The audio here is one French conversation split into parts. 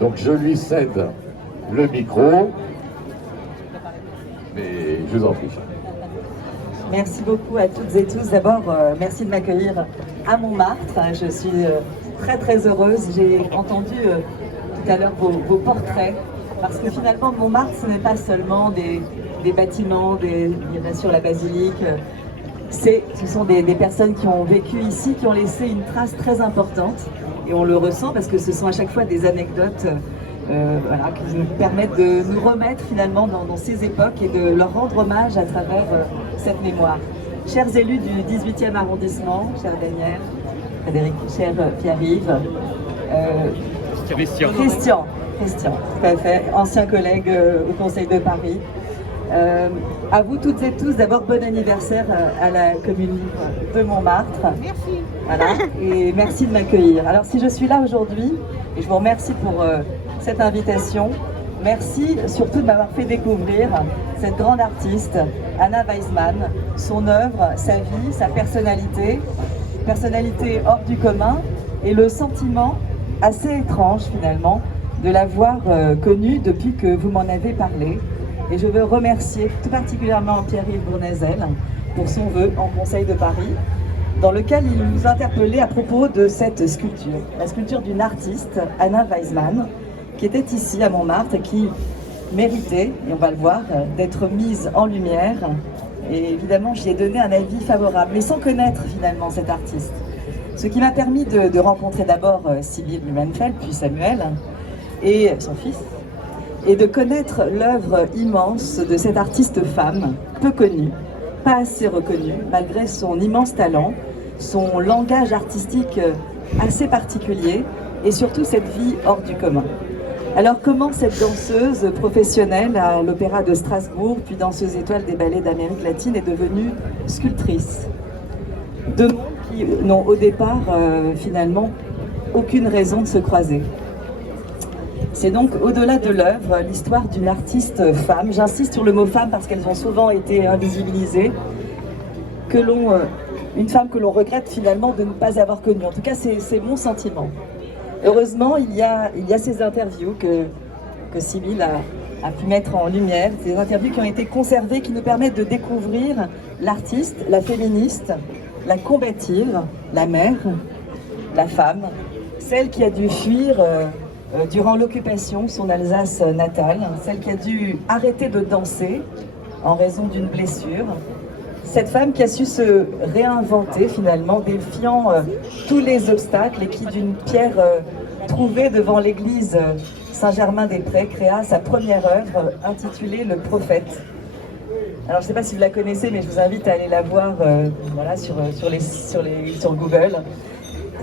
Donc je lui cède le micro, mais je vous en prie. Merci beaucoup à toutes et tous. D'abord, merci de m'accueillir à Montmartre. Je suis très très heureuse. J'ai entendu tout à l'heure vos portraits, parce que finalement Montmartre, ce n'est pas seulement des bâtiments, bien sûr la basilique. Ce sont des personnes qui ont vécu ici, qui ont laissé une trace très importante. Et on le ressent parce que ce sont à chaque fois des anecdotes voilà, qui nous permettent de nous remettre finalement dans ces époques et de leur rendre hommage à travers cette mémoire. Chers élus du 18e arrondissement, cher Daniel, Frédéric, cher Pierre-Yves, Christian, tout à fait, ancien collègue au Conseil de Paris. À vous toutes et tous, d'abord bon anniversaire à la commune de Montmartre. Merci. Voilà, et merci de m'accueillir. Alors si je suis là aujourd'hui, et je vous remercie pour cette invitation, merci surtout de m'avoir fait découvrir cette grande artiste, Anna Weisman, son œuvre, sa vie, sa personnalité hors du commun, et le sentiment assez étrange finalement de l'avoir connue depuis que vous m'en avez parlé. Et je veux remercier tout particulièrement Pierre-Yves Bournazel pour son vœu en Conseil de Paris, dans lequel il nous interpellait à propos de cette sculpture. La sculpture d'une artiste, Anna Weisman, qui était ici à Montmartre et qui méritait, et on va le voir, d'être mise en lumière. Et évidemment, j'y ai donné un avis favorable, mais sans connaître finalement cette artiste. Ce qui m'a permis de rencontrer d'abord Sibylle Blumenfeld, puis Samuel, et son fils, et de connaître l'œuvre immense de cette artiste femme, peu connue, pas assez reconnue, malgré son immense talent, son langage artistique assez particulier, et surtout cette vie hors du commun. Alors comment cette danseuse professionnelle à l'Opéra de Strasbourg, puis danseuse étoile des ballets d'Amérique latine, est devenue sculptrice? Deux mondes qui n'ont au départ finalement aucune raison de se croiser. C'est donc au-delà de l'œuvre, l'histoire d'une artiste femme. J'insiste sur le mot femme parce qu'elles ont souvent été invisibilisées, une femme que l'on regrette finalement de ne pas avoir connue. En tout cas, c'est mon sentiment. Heureusement, il y a ces interviews que Sibylle a pu mettre en lumière, ces interviews qui ont été conservées, qui nous permettent de découvrir l'artiste, la féministe, la combative, la mère, la femme, celle qui a dû fuir durant l'occupation son Alsace natale, celle qui a dû arrêter de danser en raison d'une blessure, cette femme qui a su se réinventer finalement, défiant tous les obstacles, et qui d'une pierre trouvée devant l'église Saint-Germain-des-Prés créa sa première œuvre intitulée Le Prophète. Alors je ne sais pas si vous la connaissez, mais je vous invite à aller la voir voilà, sur Google.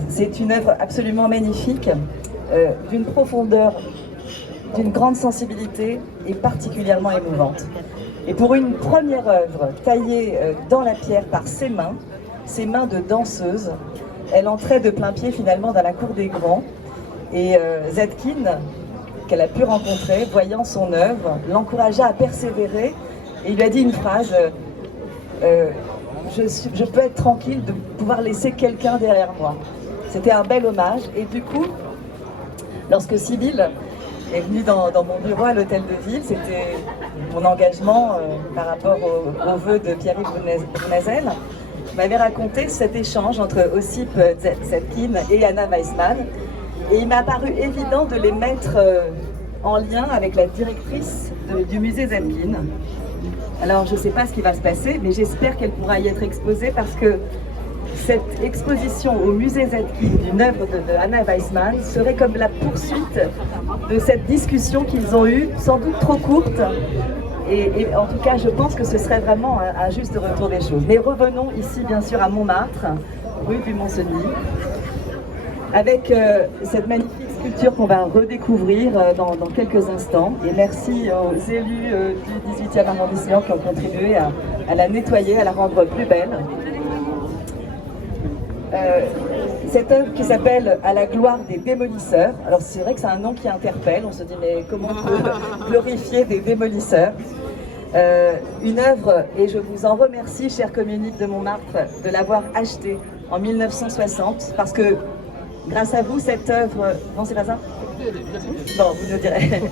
C'est une œuvre absolument magnifique, d'une profondeur, d'une grande sensibilité et particulièrement émouvante. Et pour une première œuvre taillée dans la pierre par ses mains de danseuse, elle entrait de plein pied finalement dans la cour des grands. Et Zetkin, qu'elle a pu rencontrer, voyant son œuvre, l'encouragea à persévérer et il lui a dit une phrase je peux être tranquille de pouvoir laisser quelqu'un derrière moi. C'était un bel hommage. Et du coup, lorsque Sibylle est venue dans mon bureau à l'hôtel de ville, c'était mon engagement par rapport au vœu de Pierre-Yves Bournazel, m'avait raconté cet échange entre Ossip Zetkin et Anna Weisman. Et il m'a paru évident de les mettre en lien avec la directrice du musée Zetkin. Alors je ne sais pas ce qui va se passer, mais j'espère qu'elle pourra y être exposée, parce que cette exposition au musée Zetkin d'une œuvre de Anna Weisman serait comme la poursuite de cette discussion qu'ils ont eue, sans doute trop courte. Et en tout cas, je pense que ce serait vraiment un juste retour des choses. Mais revenons ici, bien sûr, à Montmartre, rue du Mont-Cenis, avec cette magnifique sculpture qu'on va redécouvrir dans quelques instants. Et merci aux élus du 18e arrondissement qui ont contribué à la nettoyer, à la rendre plus belle. Cette œuvre qui s'appelle « À la gloire des démolisseurs ». Alors c'est vrai que c'est un nom qui interpelle, on se dit mais comment on peut glorifier des démolisseurs? Une œuvre, et je vous en remercie, chère communauté de Montmartre, de l'avoir achetée en 1960, parce que grâce à vous, cette œuvre... Non, c'est pas ça? Bon, vous nous direz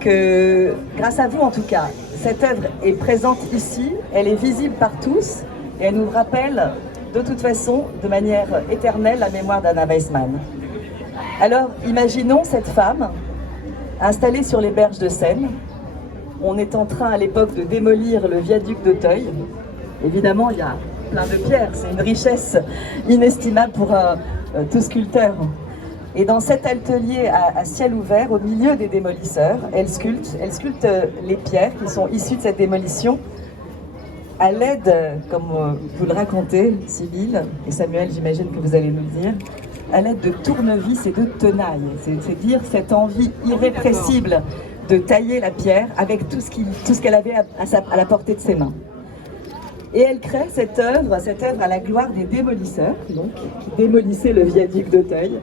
que grâce à vous en tout cas, cette œuvre est présente ici, elle est visible par tous et elle nous rappelle de toute façon, de manière éternelle, la mémoire d'Anna Weissmann. Alors, imaginons cette femme installée sur les berges de Seine. On est en train à l'époque de démolir le viaduc d'Auteuil. Évidemment, il y a plein de pierres, c'est une richesse inestimable pour tout sculpteur. Et dans cet atelier à ciel ouvert, au milieu des démolisseurs, elle sculpte les pierres qui sont issues de cette démolition à l'aide, comme vous le racontez, Sybille et Samuel, j'imagine que vous allez nous le dire, à l'aide de tournevis et de tenailles. C'est dire cette envie irrépressible de tailler la pierre avec tout ce qu'elle avait à la portée de ses mains. Et elle crée cette œuvre à la gloire des démolisseurs, donc, qui démolissaient le viaduc d'Auteuil,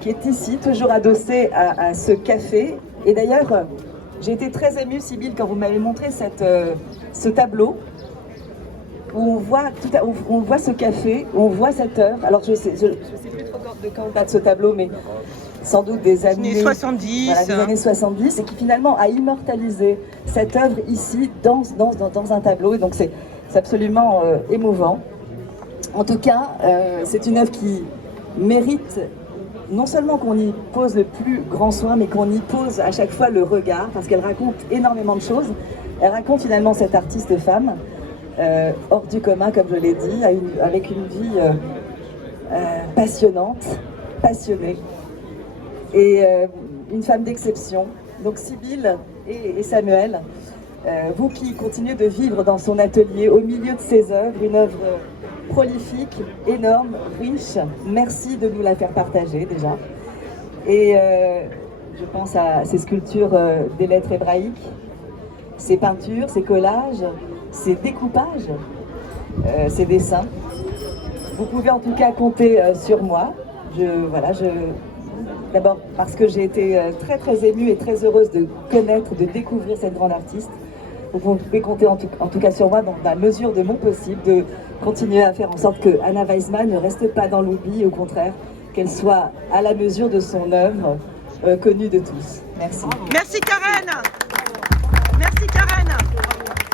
qui est ici, toujours adossé à ce café. Et d'ailleurs, j'ai été très émue, Sybille, quand vous m'avez montré ce tableau, où on voit ce café, où on voit cette œuvre. Alors je sais plus trop de quand date ce tableau, mais sans doute des années 70. Voilà, des années 70, et qui finalement a immortalisé cette œuvre ici, dans un tableau. Et donc c'est absolument émouvant. En tout cas, c'est une œuvre qui mérite non seulement qu'on y pose le plus grand soin, mais qu'on y pose à chaque fois le regard, parce qu'elle raconte énormément de choses. Elle raconte finalement cette artiste femme, hors du commun, comme je l'ai dit, avec une vie passionnante, passionnée, et une femme d'exception. Donc Sybille et Samuel, vous qui continuez de vivre dans son atelier, au milieu de ses œuvres, une œuvre prolifique, énorme, riche. Merci de nous la faire partager déjà. Et je pense à ces sculptures des lettres hébraïques, ces peintures, ces collages, ces découpages, ces dessins. Vous pouvez en tout cas compter sur moi. D'abord parce que j'ai été très très émue et très heureuse de connaître, de découvrir cette grande artiste. Vous pouvez compter en tout cas sur moi dans la mesure de mon possible de continuer à faire en sorte que Anna Weissmann ne reste pas dans l'oubli, au contraire, qu'elle soit à la mesure de son œuvre connue de tous. Merci. Merci Karen.